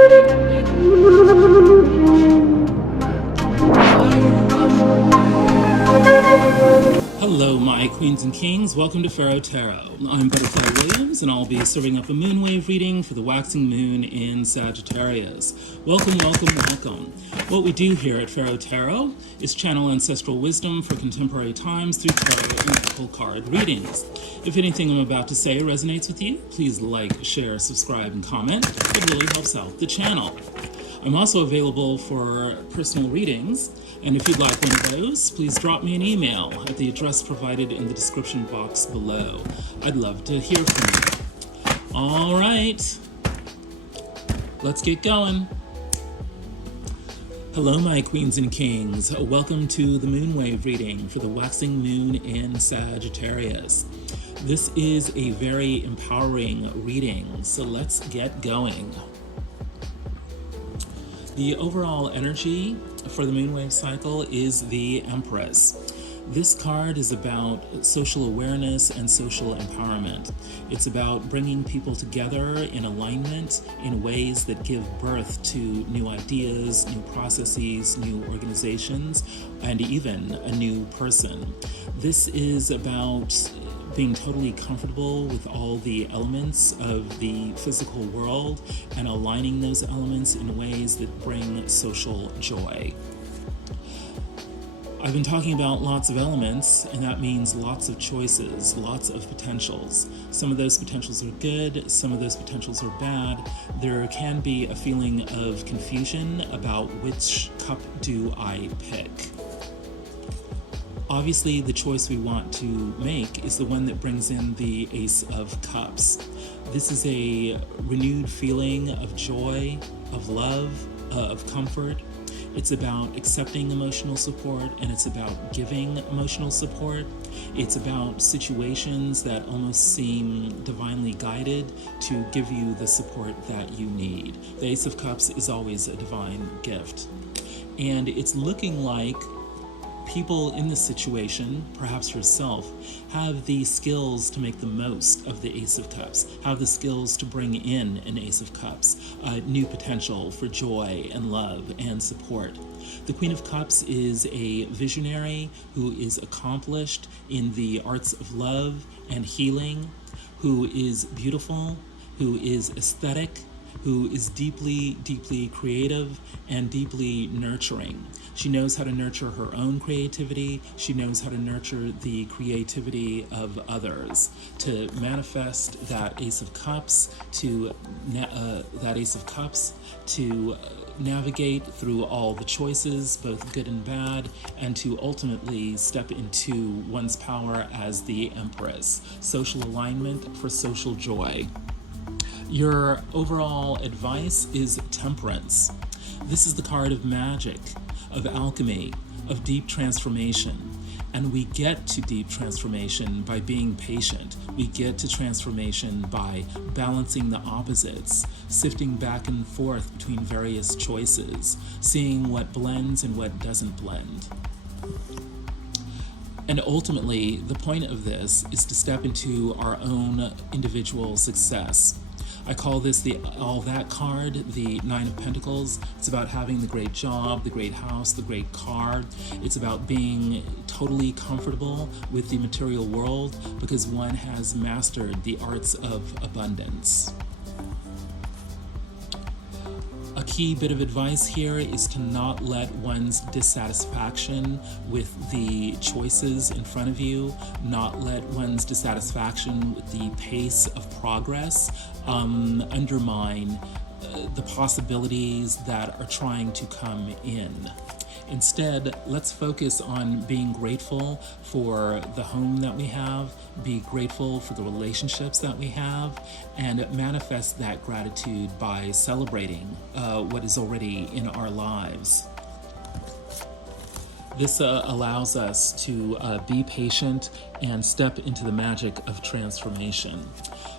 Hello, my queens and kings. Welcome to Pharaoh Tarot. I'm Butterfly Williams, and I'll be serving up a moonwave reading for the waxing moon in Sagittarius. Welcome, welcome, welcome. What we do here at Pharaoh Tarot is channel ancestral wisdom for contemporary times through tarot and oracle card readings. If anything I'm about to say resonates with you, please like, share, subscribe, and comment. It really helps out the channel. I'm also available for personal readings, and if you'd like one of those, please drop me an email at the address provided in the description box below. I'd love to hear from you. All right, let's get going. Hello, my queens and kings. Welcome to the moonwave reading for the waxing moon in Sagittarius. This is a very empowering reading, so let's get going. The overall energy for the moonwave cycle is the Empress. This card is about social awareness and social empowerment. It's about bringing people together in alignment in ways that give birth to new ideas, new processes, new organizations, and even a new person. This is about being totally comfortable with all the elements of the physical world and aligning those elements in ways that bring social joy. I've been talking about lots of elements, and that means lots of choices, lots of potentials. Some of those potentials are good, some of those potentials are bad. There can be a feeling of confusion about which cup do I pick. Obviously, the choice we want to make is the one that brings in the Ace of Cups. This is a renewed feeling of joy, of love, of comfort. It's about accepting emotional support, and it's about giving emotional support. It's about situations that almost seem divinely guided to give you the support that you need. The Ace of Cups is always a divine gift. And it's looking like people in this situation, perhaps yourself, have the skills to make the most of the Ace of Cups, have the skills to bring in an Ace of Cups, new potential for joy and love and support. The Queen of Cups is a visionary who is accomplished in the arts of love and healing, who is beautiful, who is aesthetic, who is deeply, deeply creative and deeply nurturing. She knows how to nurture her own creativity. She knows how to nurture the creativity of others, to manifest that Ace of Cups, to navigate through all the choices, both good and bad, and to ultimately step into one's power as the Empress. Social alignment for social joy. Your overall advice is temperance. This is the card of magic, of alchemy, of deep transformation. And we get to deep transformation by being patient. We get to transformation by balancing the opposites, sifting back and forth between various choices, seeing what blends and what doesn't blend. And ultimately, the point of this is to step into our own individual success. I call this the All That card, the Nine of Pentacles. It's about having the great job, the great house, the great car. It's about being totally comfortable with the material world because one has mastered the arts of abundance. A key bit of advice here is to not let one's dissatisfaction with the choices in front of you, not let one's dissatisfaction with the pace of progress undermine the possibilities that are trying to come in. Instead, let's focus on being grateful for the home that we have, be grateful for the relationships that we have, and manifest that gratitude by celebrating what is already in our lives. This allows us to be patient and step into the magic of transformation.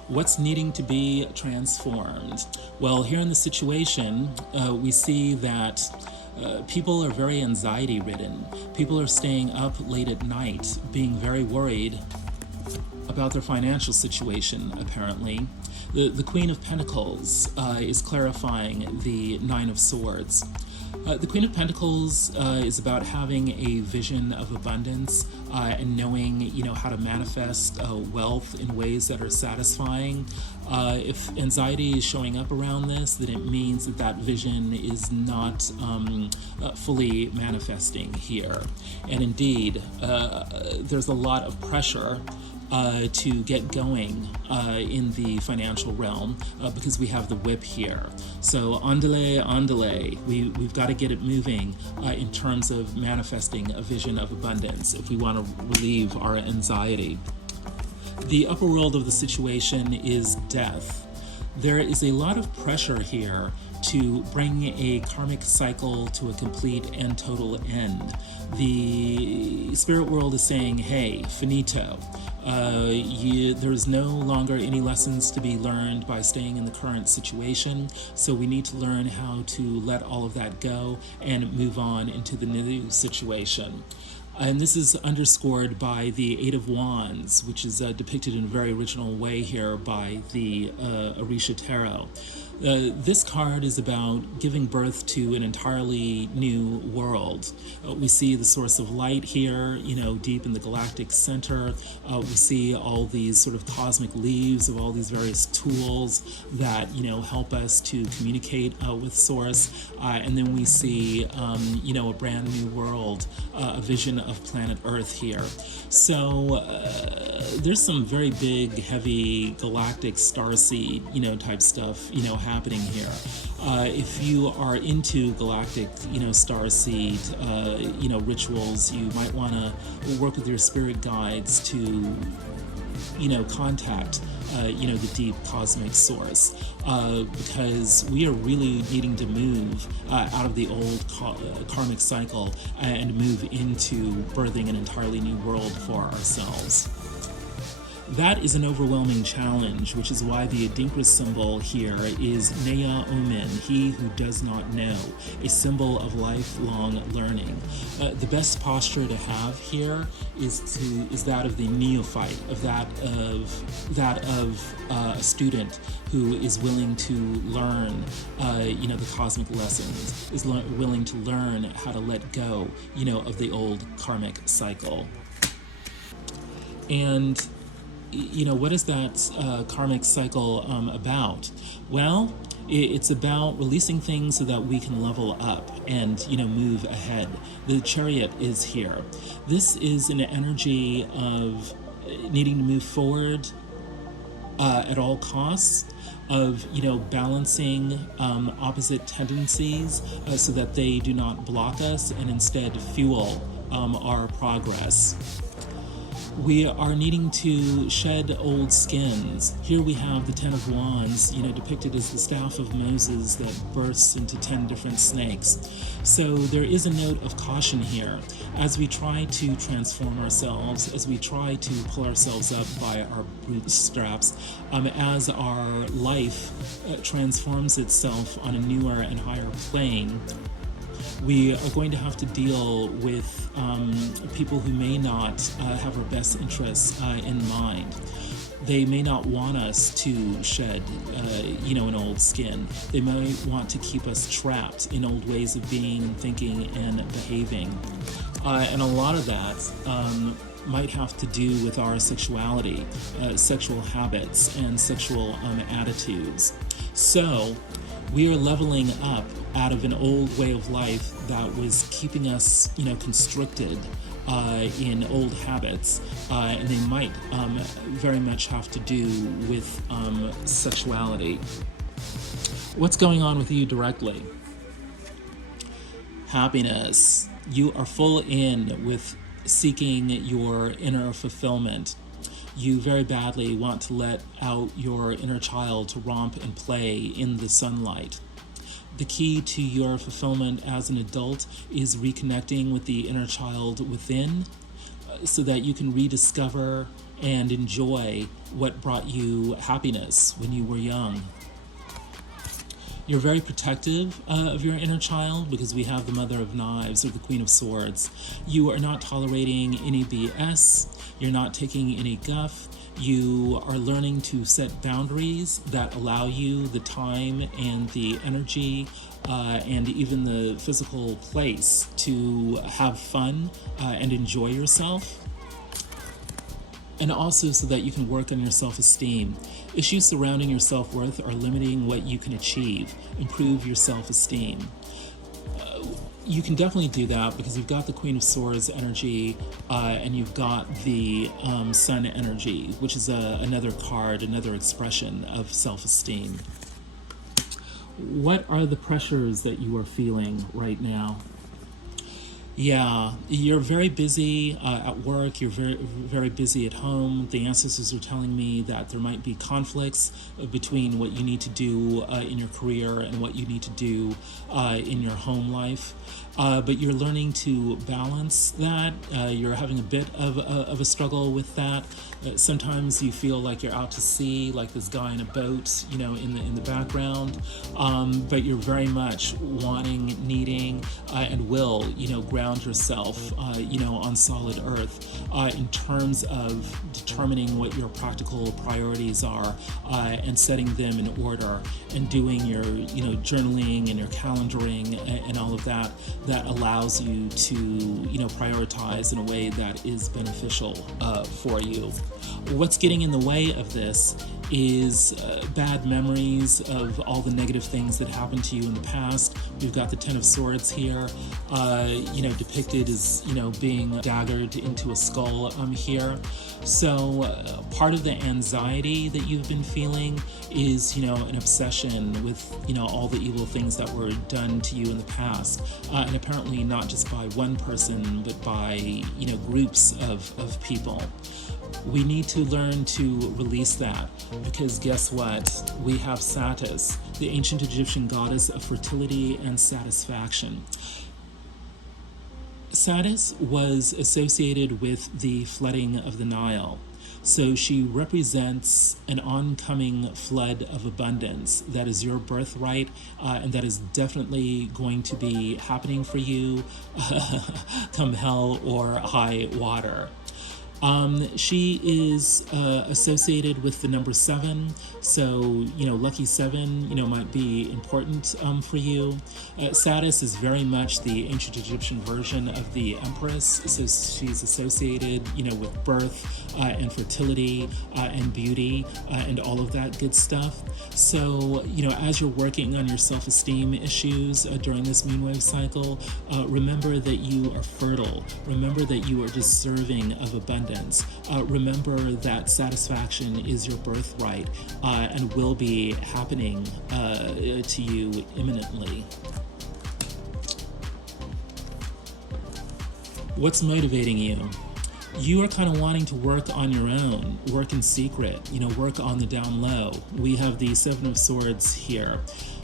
What's needing to be transformed? Well, here in the situation, we see that people are very anxiety-ridden. People are staying up late at night, being very worried about their financial situation, apparently. The Queen of Pentacles is clarifying the Nine of Swords. The Queen of Pentacles is about having a vision of abundance and knowing, how to manifest wealth in ways that are satisfying. If anxiety is showing up around this, then it means that vision is not fully manifesting here. And indeed, there's a lot of pressure to get going in the financial realm because we have the whip here. So andale, we've got to get it moving in terms of manifesting a vision of abundance if we want to relieve our anxiety. The upper world of the situation is death. There is a lot of pressure here to bring a karmic cycle to a complete and total end. The spirit world is saying, hey, finito. There's no longer any lessons to be learned by staying in the current situation, so we need to learn how to let all of that go and move on into the new situation. And this is underscored by the Eight of Wands, which is depicted in a very original way here by the Orisha Tarot. This card is about giving birth to an entirely new world. We see the source of light here, deep in the galactic center. We see all these sort of cosmic leaves of all these various tools that, help us to communicate with Source. And then we see, a brand new world, a vision of planet Earth here. So there's some very big, heavy galactic starseed, type stuff, happening here. If you are into galactic, starseed, rituals, you might want to work with your spirit guides to, contact, the deep cosmic source, because we are really needing to move out of the old karmic cycle and move into birthing an entirely new world for ourselves. That is an overwhelming challenge, which is why the Adinkra symbol here is Nea Omen, he who does not know, a symbol of lifelong learning. The best posture to have here is that of the neophyte, of a student who is willing to learn, the cosmic lessons, is willing to learn how to let go, of the old karmic cycle. And what is that karmic cycle about? Well, it's about releasing things so that we can level up and, move ahead. The Chariot is here. This is an energy of needing to move forward at all costs, of, balancing opposite tendencies so that they do not block us and instead fuel our progress. We are needing to shed old skins. Here we have the Ten of Wands, depicted as the staff of Moses that bursts into 10 different snakes. So there is a note of caution here as we try to transform ourselves, as we try to pull ourselves up by our bootstraps, as our life transforms itself on a newer and higher plane. We are going to have to deal with people who may not have our best interests in mind. They may not want us to shed, an old skin. They might want to keep us trapped in old ways of being, thinking, and behaving. And a lot of that might have to do with our sexuality, sexual habits, and sexual attitudes. So we are leveling up out of an old way of life that was keeping us, constricted in old habits, and they might very much have to do with sexuality. What's going on with you directly? Happiness. You are full in with seeking your inner fulfillment. You very badly want to let out your inner child to romp and play in the sunlight. The key to your fulfillment as an adult is reconnecting with the inner child within so that you can rediscover and enjoy what brought you happiness when you were young. You're very protective of your inner child because we have the Mother of Knives or the Queen of Swords. You are not tolerating any BS. You're not taking any guff. You are learning to set boundaries that allow you the time and the energy and even the physical place to have fun and enjoy yourself. And also so that you can work on your self-esteem. Issues surrounding your self-worth are limiting what you can achieve. Improve your self-esteem. You can definitely do that because you've got the Queen of Swords energy and you've got the Sun energy, which is another card, another expression of self-esteem. What are the pressures that you are feeling right now? Yeah, you're very busy at work, you're very busy at home. The ancestors are telling me that there might be conflicts between what you need to do in your career and what you need to do in your home life. But you're learning to balance that. You're having a bit of a struggle with that. Sometimes you feel like you're out to sea, like this guy in a boat, you know, in the background. But you're very much wanting, needing, and will, you know, ground yourself, you know, on solid earth in terms of determining what your practical priorities are and setting them in order and doing your, you know, journaling and your calendaring and all of that allows you to, you know, prioritize in a way that is beneficial for you. What's getting in the way of this is bad memories of all the negative things that happened to you in the past. We've got the Ten of Swords here, you know, depicted as, you know, being daggered into a skull here. So part of the anxiety that you've been feeling is, you know, an obsession with, you know, all the evil things that were done to you in the past. And apparently not just by one person, but by, you know, groups of people. We need to learn to release that because guess what? We have Satis, the ancient Egyptian goddess of fertility and satisfaction. Satis was associated with the flooding of the Nile. So she represents an oncoming flood of abundance that is your birthright, and that is definitely going to be happening for you come hell or high water. She is associated with the number 7, so, you know, lucky 7, you know, might be important for you. Satis is very much the ancient Egyptian version of the Empress, so she's associated, you know, with birth and fertility and beauty and all of that good stuff. So, you know, as you're working on your self-esteem issues during this moonwave cycle, remember that you are fertile. Remember that you are deserving of abundance. Remember that satisfaction is your birthright and will be happening to you imminently. What's motivating you? You are kind of wanting to work on your own, work in secret, you know, work on the down low. We have the Seven of Swords here.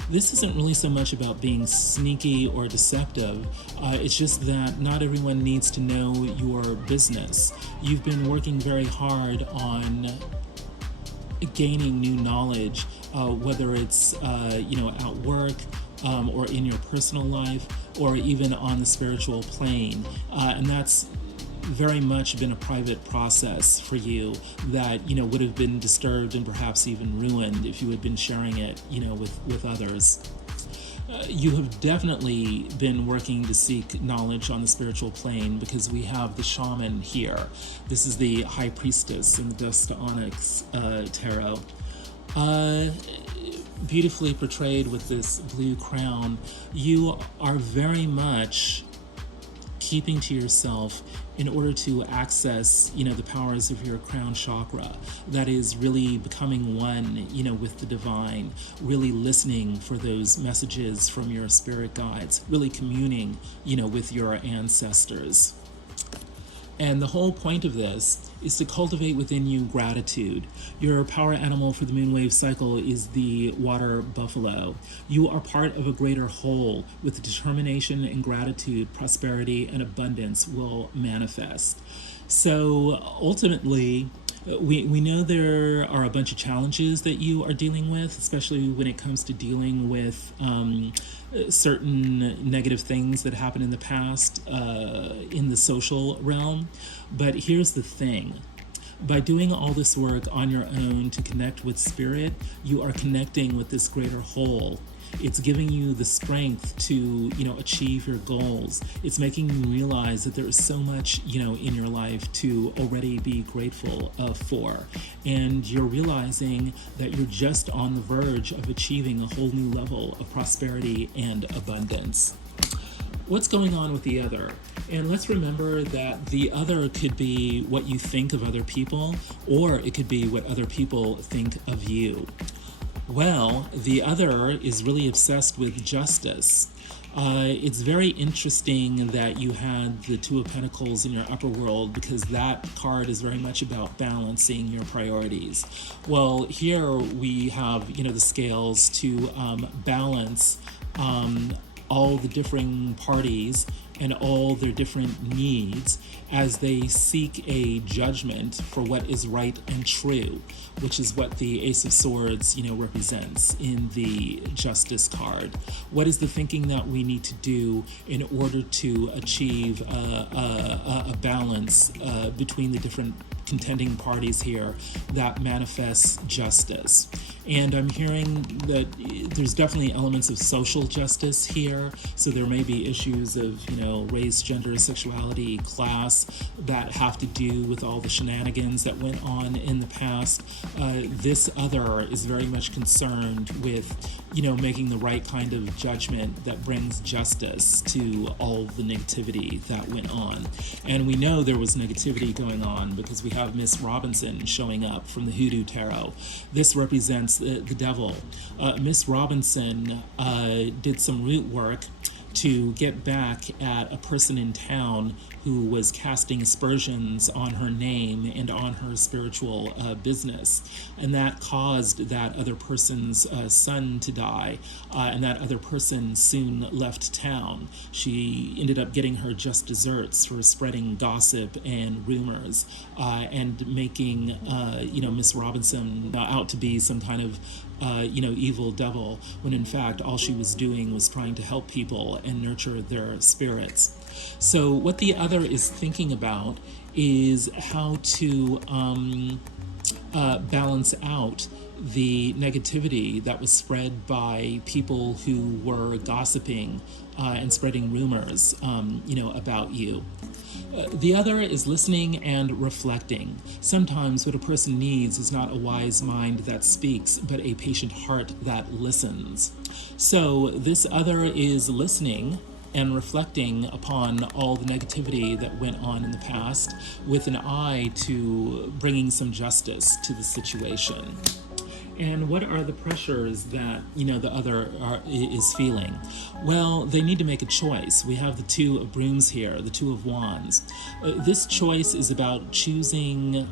This isn't really so much about being sneaky or deceptive. It's just that not everyone needs to know your business. You've been working very hard on gaining new knowledge, whether it's, you know, at work or in your personal life or even on the spiritual plane. And that's very much been a private process for you that, you know, would have been disturbed and perhaps even ruined if you had been sharing it, you know, with others. You have definitely been working to seek knowledge on the spiritual plane because we have the shaman here. This is the High Priestess in the Dust Onyx tarot. Beautifully portrayed with this blue crown. You are very much keeping to yourself in order to access, you know, the powers of your crown chakra. That is really becoming one, you know, with the divine, really listening for those messages from your spirit guides, really communing, you know, with your ancestors. And the whole point of this is to cultivate within you gratitude. Your power animal for the moonwave cycle is the water buffalo. You are part of a greater whole. With determination and gratitude, prosperity and abundance will manifest. So ultimately, We know there are a bunch of challenges that you are dealing with, especially when it comes to dealing with certain negative things that happened in the past in the social realm. But here's the thing. By doing all this work on your own to connect with spirit, you are connecting with this greater whole. It's giving you the strength to, achieve your goals. It's making you realize that there is so much, in your life to already be grateful for. And you're realizing that you're just on the verge of achieving a whole new level of prosperity and abundance. What's going on with the other? And let's remember that the other could be what you think of other people, or it could be what other people think of you. Well, the other is really obsessed with justice. It's very interesting that you had the Two of Pentacles in your upper world, because that card is very much about balancing your priorities. Well, here we have, the scales to balance all the differing parties and all their different needs as they seek a judgment for what is right and true, which is what the Ace of Swords, represents in the Justice card. What is the thinking that we need to do in order to achieve a balance between the different contending parties here that manifests justice? And I'm hearing that there's definitely elements of social justice here. So there may be issues of, race, gender, sexuality, class that have to do with all the shenanigans that went on in the past. This other is very much concerned with, making the right kind of judgment that brings justice to all the negativity that went on. And we know there was negativity going on because we have Miss Robinson showing up from the Hoodoo Tarot. This represents the devil. Miss Robinson did some root work to get back at a person in town who was casting aspersions on her name and on her spiritual business. And that caused that other person's son to die, and that other person soon left town. She ended up getting her just desserts for spreading gossip and rumors, and making, Miss Robinson out to be some kind of evil devil, when in fact all she was doing was trying to help people and nurture their spirits. So what the other is thinking about is how to balance out the negativity that was spread by people who were gossiping and spreading rumors, about you. The other is listening and reflecting. Sometimes what a person needs is not a wise mind that speaks, but a patient heart that listens. So this other is listening and reflecting upon all the negativity that went on in the past with an eye to bringing some justice to the situation. And what are the pressures that, the other is feeling? Well, they need to make a choice. We have the Two of Brooms here, the Two of Wands. This choice is about choosing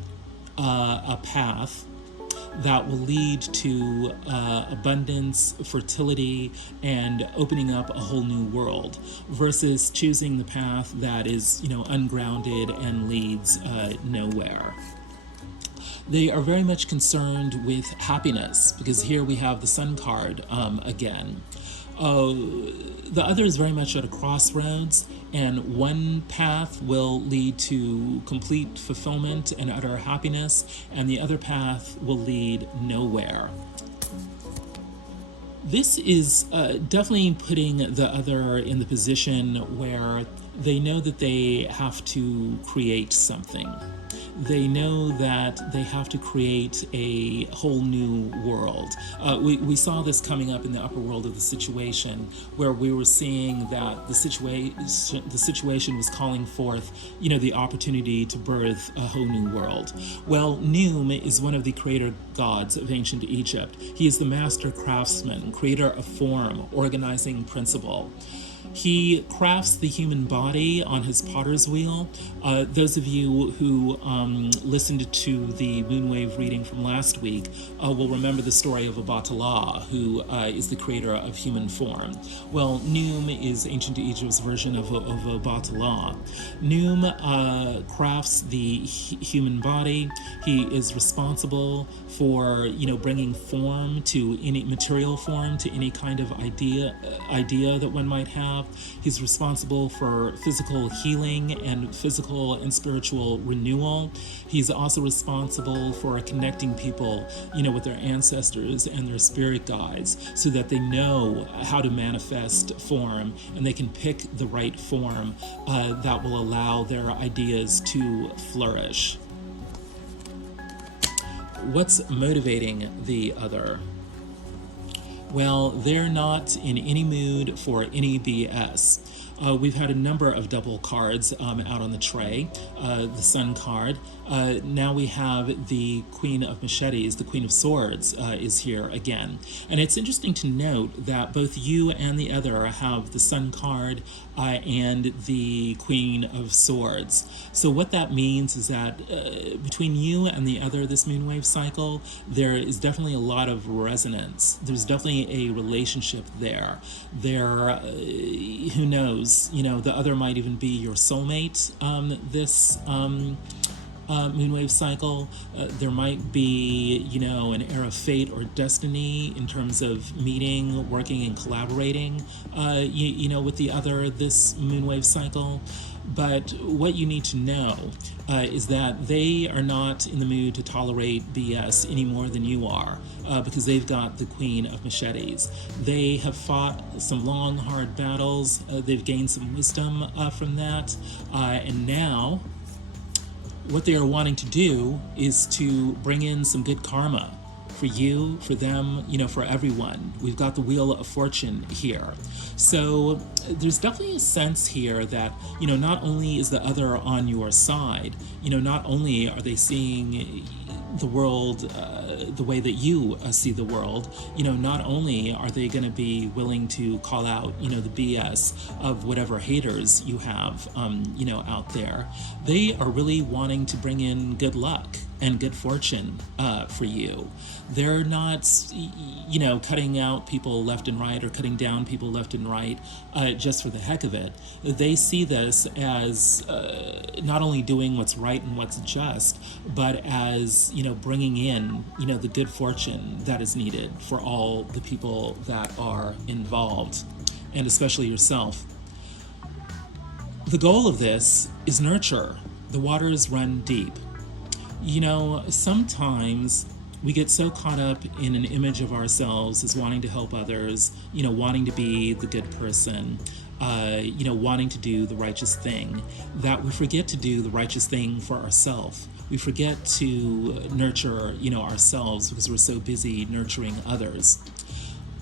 a path that will lead to abundance, fertility, and opening up a whole new world, versus choosing the path that is, ungrounded and leads nowhere. They are very much concerned with happiness, because here we have the Sun card again. The other is very much at a crossroads, and one path will lead to complete fulfillment and utter happiness, and the other path will lead nowhere. This is definitely putting the other in the position where they know that they have to create something. They know that they have to create a whole new world. We saw this coming up in the upper world of the situation, where we were seeing that the situation was calling forth, the opportunity to birth a whole new world. Well, Noom is one of the creator gods of ancient Egypt. He is the master craftsman, creator of form, organizing principle. He crafts the human body on his potter's wheel. Those of you who listened to the moonwave reading from last week will remember the story of Obatala, who is the creator of human form. Well, Noom is ancient Egypt's version of Obatala. Noom crafts the human body. He is responsible for, bringing form to any material form to any kind of idea that one might have. He's responsible for physical healing and physical and spiritual renewal. He's also responsible for connecting people, with their ancestors and their spirit guides so that they know how to manifest form and they can pick the right form that will allow their ideas to flourish. What's motivating the other? Well, they're not in any mood for any BS. We've had a number of double cards out on the tray. The Sun card. Now we have the Queen of Machetes, the Queen of Swords is here again. And it's interesting to note that both you and the other have the Sun card and the Queen of Swords. So what that means is that between you and the other this moonwave cycle, there is definitely a lot of resonance. There's definitely a relationship there. Who knows, the other might even be your soulmate this moonwave cycle. There might be, an air of fate or destiny in terms of meeting, working, and collaborating, with the other this moonwave cycle. But what you need to know is that they are not in the mood to tolerate BS any more than you are, because they've got the Queen of Machetes. They have fought some long, hard battles. They've gained some wisdom from that. And now what they are wanting to do is to bring in some good karma for you, for them, for everyone. We've got the Wheel of Fortune here. So there's definitely a sense here that, not only is the other on your side, not only are they seeing the world the way that you see the world, not only are they going to be willing to call out, the BS of whatever haters you have, out there, they are really wanting to bring in good luck and good fortune for you. They're not, cutting out people left and right or cutting down people left and right just for the heck of it. They see this as not only doing what's right and what's just, but as, bringing in, the good fortune that is needed for all the people that are involved, and especially yourself. The goal of this is nurture. The waters run deep. Sometimes we get so caught up in an image of ourselves as wanting to help others, wanting to be the good person, wanting to do the righteous thing, that we forget to do the righteous thing for ourselves. We forget to nurture, ourselves because we're so busy nurturing others.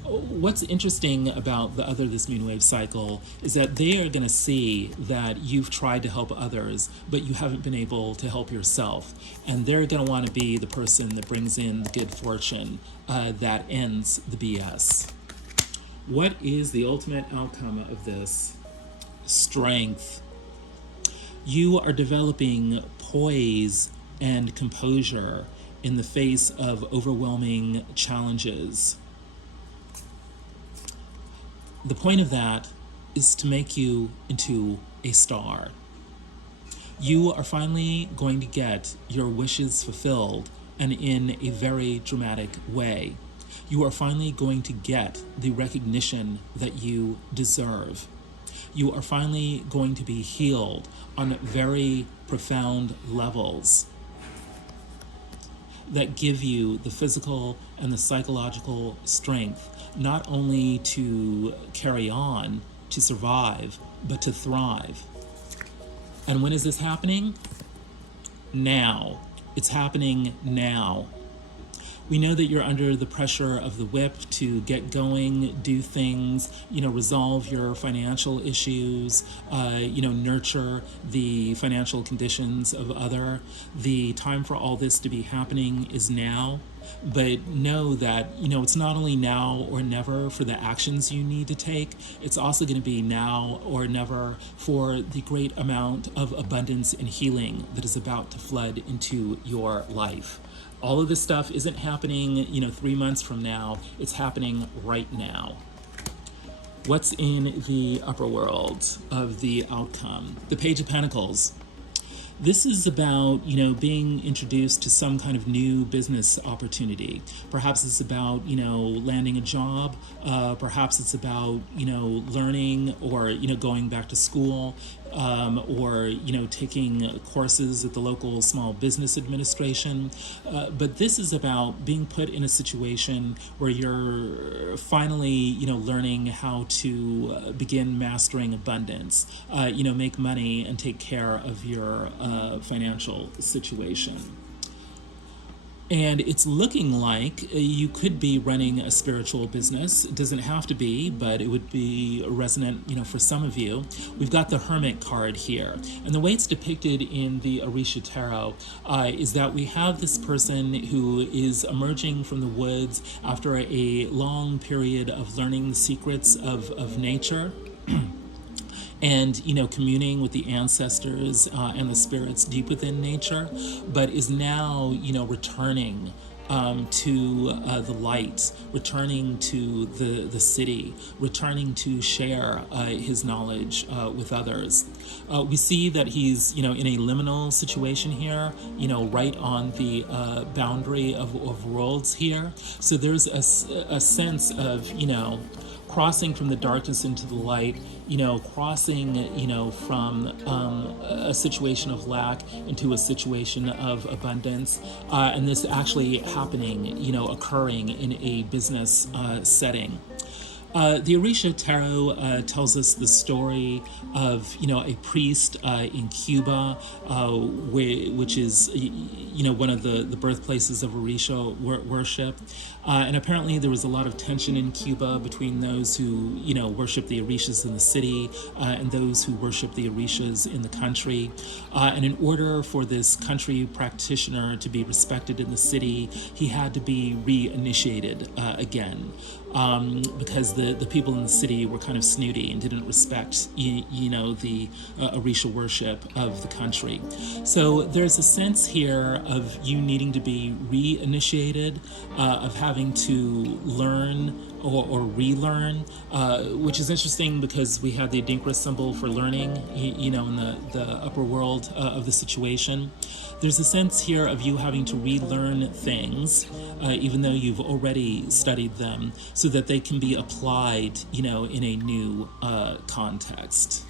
What's interesting about the other this moonwave cycle is that they are going to see that you've tried to help others, but you haven't been able to help yourself. And they're going to want to be the person that brings in the good fortune that ends the BS. What is the ultimate outcome of this? Strength. You are developing poise and composure in the face of overwhelming challenges. The point of that is to make you into a star. You are finally going to get your wishes fulfilled, and in a very dramatic way. You are finally going to get the recognition that you deserve. You are finally going to be healed on very profound levels that give you the physical and the psychological strength, not only to carry on, to survive, but to thrive. And when is this happening? Now. It's happening now. We know that you're under the pressure of the whip to get going, do things, resolve your financial issues, nurture the financial conditions of other. The time for all this to be happening is now. But know that, it's not only now or never for the actions you need to take, it's also going to be now or never for the great amount of abundance and healing that is about to flood into your life. All of this stuff isn't happening, 3 months from now. It's happening right now. What's in the upper world of the outcome? The Page of Pentacles. This is about, being introduced to some kind of new business opportunity. Perhaps it's about, landing a job. Perhaps it's about, learning or, going back to school, or, taking courses at the local small business administration. But this is about being put in a situation where you're finally, learning how to begin mastering abundance, make money and take care of your financial situation. And it's looking like you could be running a spiritual business. It doesn't have to be, but it would be resonant, for some of you. We've got the Hermit card here. And the way it's depicted in the Orisha Tarot is that we have this person who is emerging from the woods after a long period of learning the secrets of nature. And, communing with the ancestors and the spirits deep within nature, but is now, returning to the light, returning to the city, returning to share his knowledge with others. We see that he's, in a liminal situation here, right on the boundary of worlds here. So there's a sense of, crossing from the darkness into the light, crossing, from a situation of lack into a situation of abundance, and this actually happening, occurring in a business setting. The Orisha Tarot tells us the story of, a priest in Cuba, which is, one of the birthplaces of Orisha worship. And apparently there was a lot of tension in Cuba between those who, worship the Orishas in the city and those who worship the Orishas in the country. And in order for this country practitioner to be respected in the city, he had to be reinitiated again. Because the people in the city were kind of snooty and didn't respect, the Orisha worship of the country. So there's a sense here of you needing to be reinitiated, of having to learn or relearn, which is interesting because we have the Adinkra symbol for learning, in the upper world of the situation. There's a sense here of you having to relearn things, even though you've already studied them, so that they can be applied, in a new context.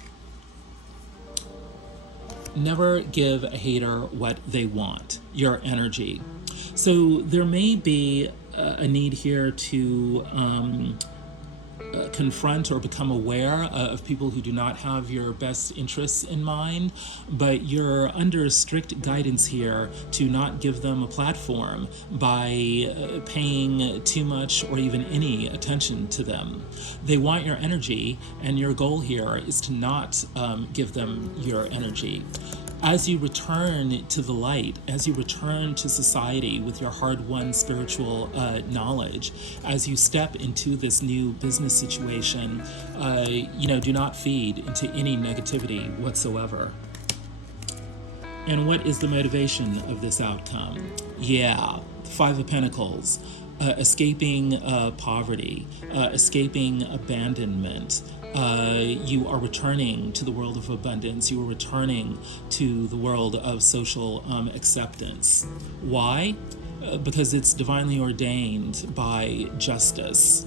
Never give a hater what they want, your energy. So there may be a need here to confront or become aware of people who do not have your best interests in mind, but you're under strict guidance here to not give them a platform by paying too much or even any attention to them. They want your energy, and your goal here is to not give them your energy. As you return to the light, as you return to society with your hard-won spiritual knowledge, as you step into this new business situation, do not feed into any negativity whatsoever. And what is the motivation of this outcome? Yeah, Five of Pentacles. Escaping poverty, escaping abandonment. You are returning to the world of abundance. You are returning to the world of social acceptance. Why? Because it's divinely ordained by justice.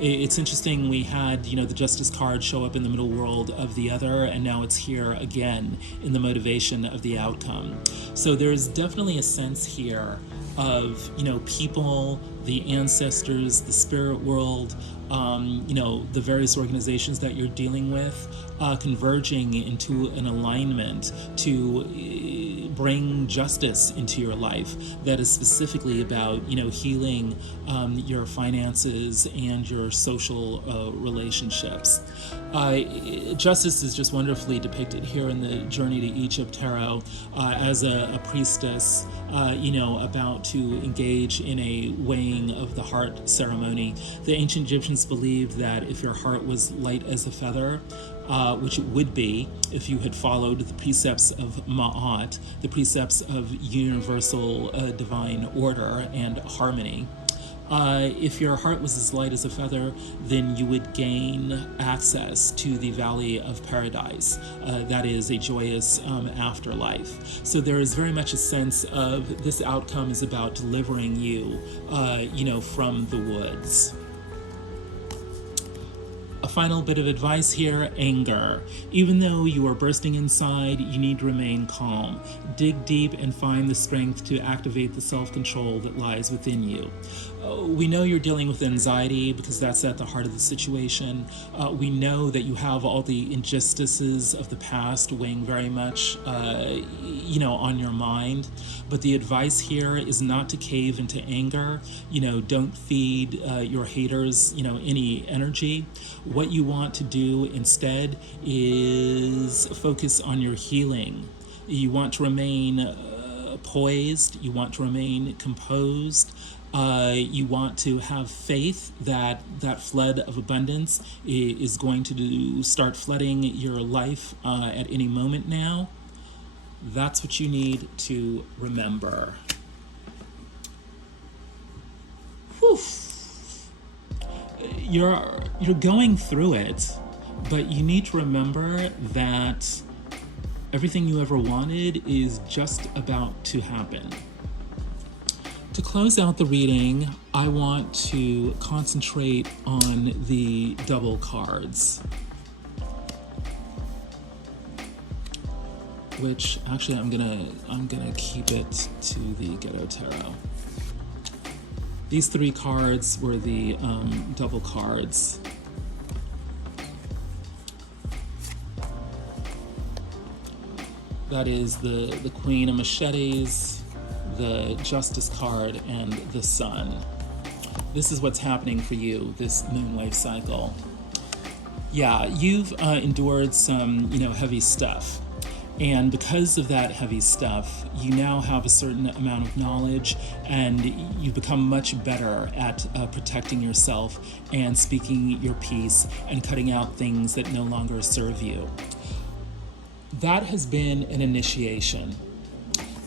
It's interesting, we had, the Justice card show up in the middle world of the other, and now it's here again in the motivation of the outcome. So there's definitely a sense here of, people the ancestors, the spirit world, the various organizations that you're dealing with, converging into an alignment to bring justice into your life that is specifically about, healing your finances and your social relationships. Justice is just wonderfully depicted here in the Journey to Egypt tarot as a priestess, about to engage in a weighing of the heart ceremony. The ancient Egyptians believed that if your heart was light as a feather, which it would be if you had followed the precepts of Ma'at, the precepts of universal divine order and harmony. If your heart was as light as a feather, then you would gain access to the Valley of Paradise. That is a joyous afterlife. So there is very much a sense of this outcome is about delivering you, from the woods. A final bit of advice here, anger. Even though you are bursting inside, you need to remain calm. Dig deep and find the strength to activate the self-control that lies within you. We know you're dealing with anxiety because that's at the heart of the situation. We know that you have all the injustices of the past weighing very much, on your mind. But the advice here is not to cave into anger. Don't feed your haters, any energy. What you want to do instead is focus on your healing. You want to remain poised. You want to remain composed. You want to have faith that that flood of abundance is going to start flooding your life at any moment now. That's what you need to remember. Whew. You're going through it, but you need to remember that everything you ever wanted is just about to happen. To close out the reading, I want to concentrate on the double cards, which actually I'm gonna keep it to the Ghetto Tarot. These three cards were the double cards. That is the Queen of Machetes, the Justice card, and the Sun. This is what's happening for you, this moonwave cycle. Yeah, you've endured some, heavy stuff. And because of that heavy stuff, you now have a certain amount of knowledge, and you've become much better at protecting yourself and speaking your piece and cutting out things that no longer serve you. That has been an initiation.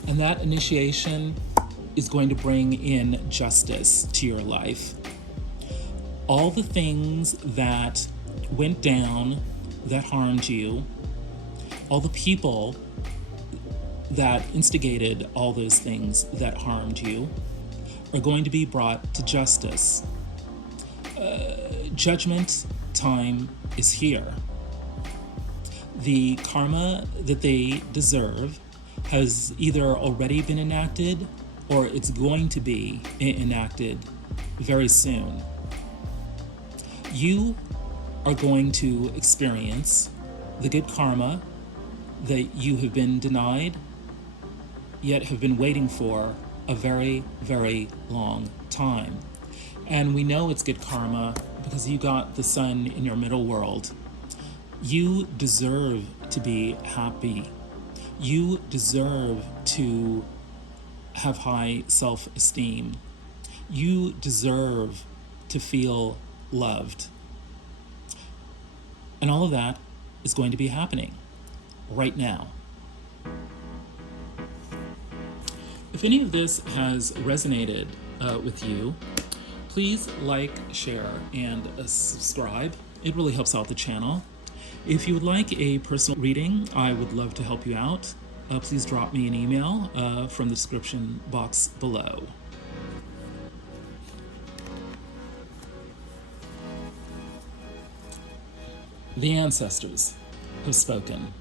And that initiation is going to bring in justice to your life. All the things that went down that harmed you, all the people that instigated all those things that harmed you are going to be brought to justice. Judgment time is here. The karma that they deserve has either already been enacted or it's going to be enacted very soon. You are going to experience the good karma that you have been denied, yet have been waiting for a very, very long time. And we know it's good karma because you got the sun in your middle world. You deserve to be happy. You deserve to have high self-esteem. You deserve to feel loved. And all of that is going to be happening right now. If any of this has resonated with you, please like, share, and subscribe. It really helps out the channel. If you would like a personal reading, I would love to help you out. Please drop me an email from the description box below. The ancestors have spoken.